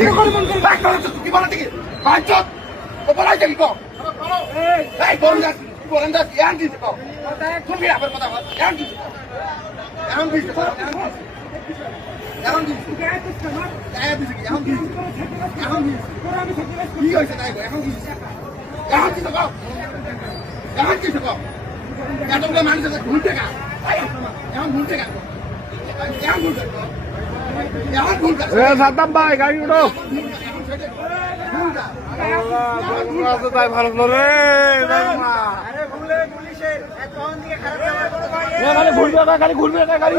কি বলা থেকে বাঞ্চত ও বলাই থেকে কো এই বলেন দা ইয়ান দিতে কো তুমি আবার কথা বল ইয়ান দিতে এখন দিতে এখন দিতে এখন দিতে কি হইছে তাই এখন দিতে এখন দিতে কো এখন দিতে কো এতগুলো মানুষ ঘুরতে গা এখন ঘুরতে গা এখন ঘুরতে এখন ঘুরতে সাদ্দাম ভাই গাড়ি উঠো তাই ভালো রে গাড়ি ঘুরবে না গাড়ি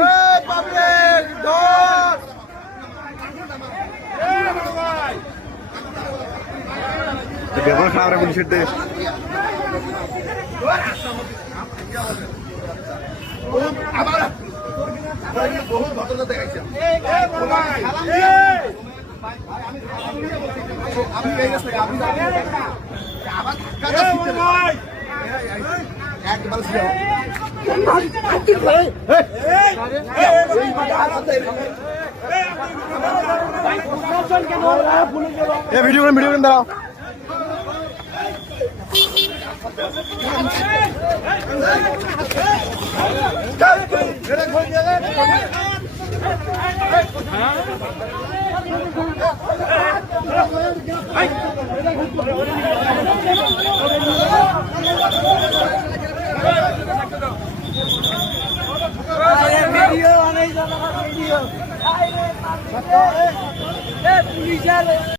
ব্যবহার খাওয়া পুলিশের দেশ আবার বহুত ঘটনা দেখাইছে আমি এই রাস্তা আমি আবার একবার ভিডিও করেন দাঁড়াও ভিডিও অনেক ভিডিও পুলিশ